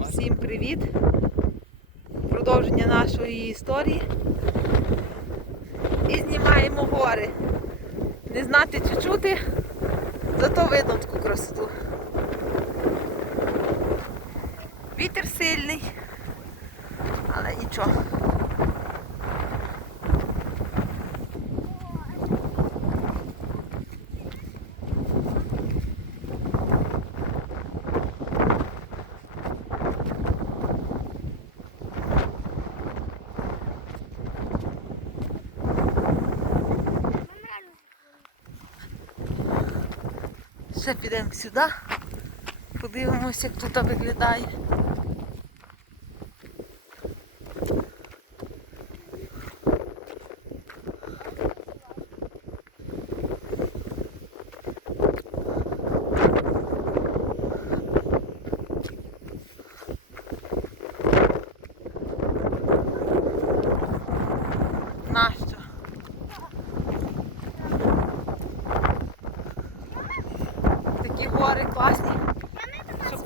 Всім привіт! Продовження нашої історії. І знімаємо гори. Не знати чи чути, зато видно таку красоту. Вітер сильний, але нічого. Ще підемо сюди, подивимося, як тут виглядає. Нащо? Такі гори класні. Щоб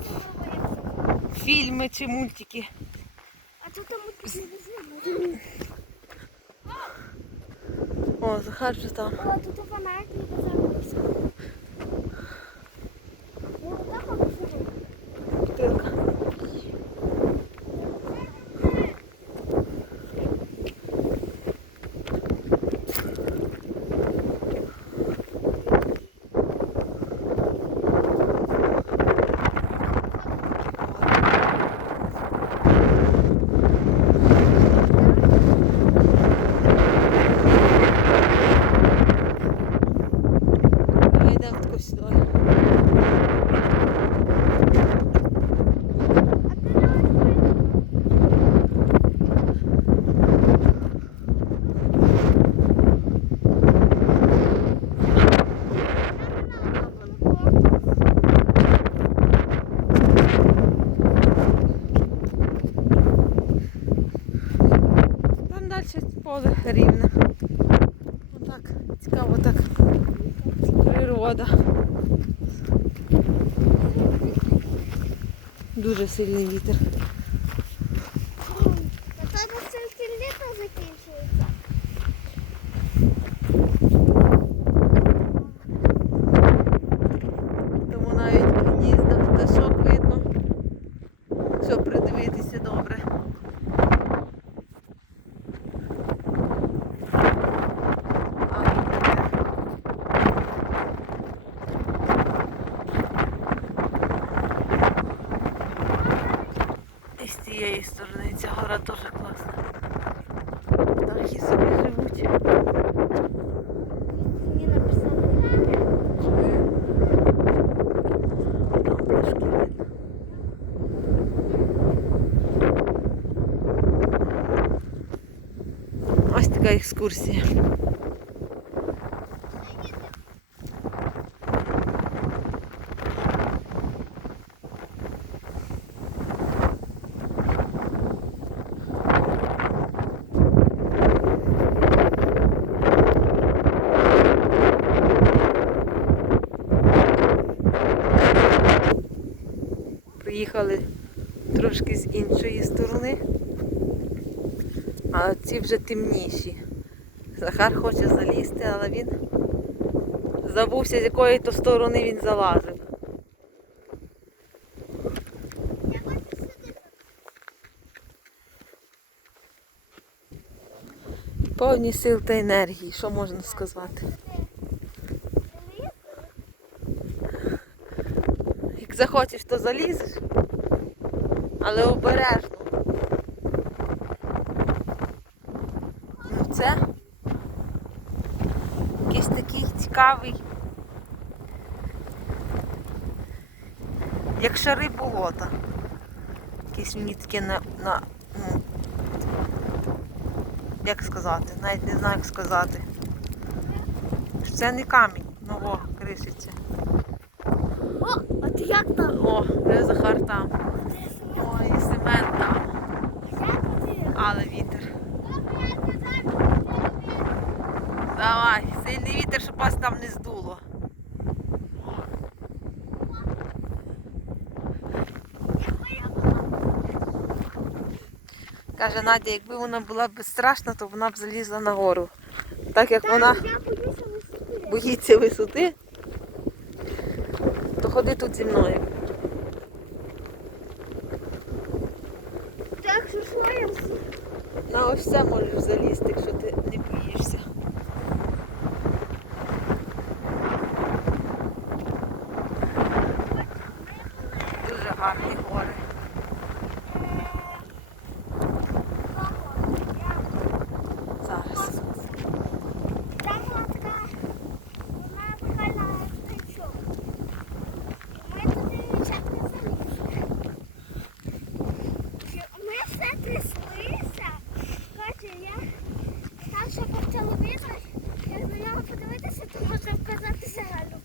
фільми чи мультики. А тут там мультики. О, Захар же там. О, тут фонарик не позабився. Цікаво так. Природа. Дуже сильний вітер. Та треба все літо закінчується. Тому навіть гнізда пташок видно. Щоб придивитися добре. А, вітер. І з цієї сторони ця гора теж класна. Птахи собі живуть. Ось така екскурсія. Приїхали трошки з іншої сторони, а ці вже темніші. Захар хоче залізти, але він забувся, з якої то сторони він залазив. Повні сил та енергії, що можна сказати. Захочеш, то залізеш, але обережно. Ну це якийсь такий цікавий, як шари болота. Якесь мені таке на, на ну, як сказати, навіть не знаю, як сказати. Це не камінь, ну о, кришиться. Як там? О, вже Захар там. Ой, і Семен там. Але вітер. Давай, сильний вітер, щоб вас там не здуло. Каже Надя, якби вона була безстрашна, то вона б залізла на гору. Так як вона боїться висоти, ходи тут зі мною. Так, що я? На ось це можеш залізти, якщо ти не боїшся. Дуже гарні гори. Зараз. Там була така, вона буквально стечок. Ми туди ніяк не залізли. Ми тряслися. Каже, я там подивитися, то можна вказатися реально.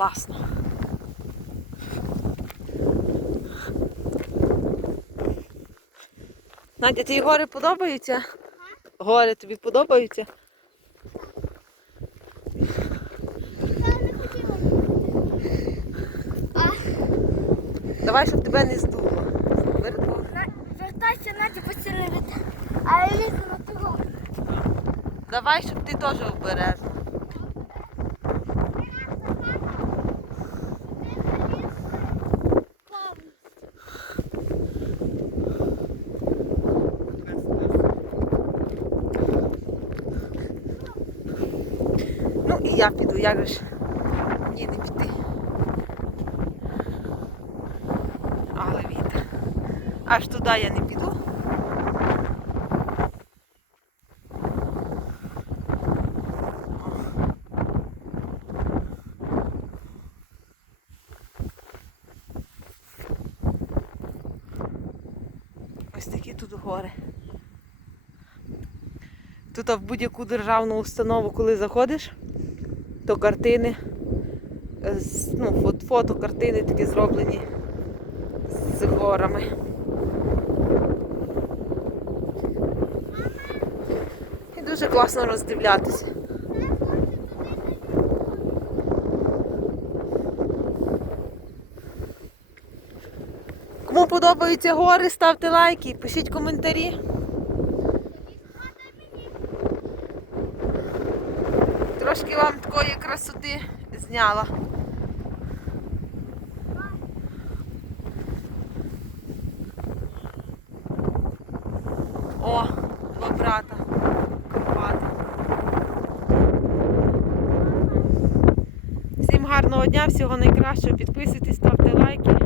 Класно. Надя, ті гори подобаються? Гори тобі подобаються? Давай, щоб тебе не здуло. Вертайся, Надя, поцілуйте. А я лізу на того. Давай, щоб ти теж обережно. Ну і я піду, як же ж ні не піти. Але вітер. Аж туди я не піду. Ось такі тут гори. Тут в будь-яку державну установу, коли заходиш, то картини, е, ну, фото, фото картини такі зроблені з горами. І дуже класно роздивлятися. Кому подобаються гори, ставте лайки, пишіть коментарі. Трошки вам такої красоти зняла. О, два брата. Карпати. Всім гарного дня, всього найкращого. Підписуйтесь, ставте лайки.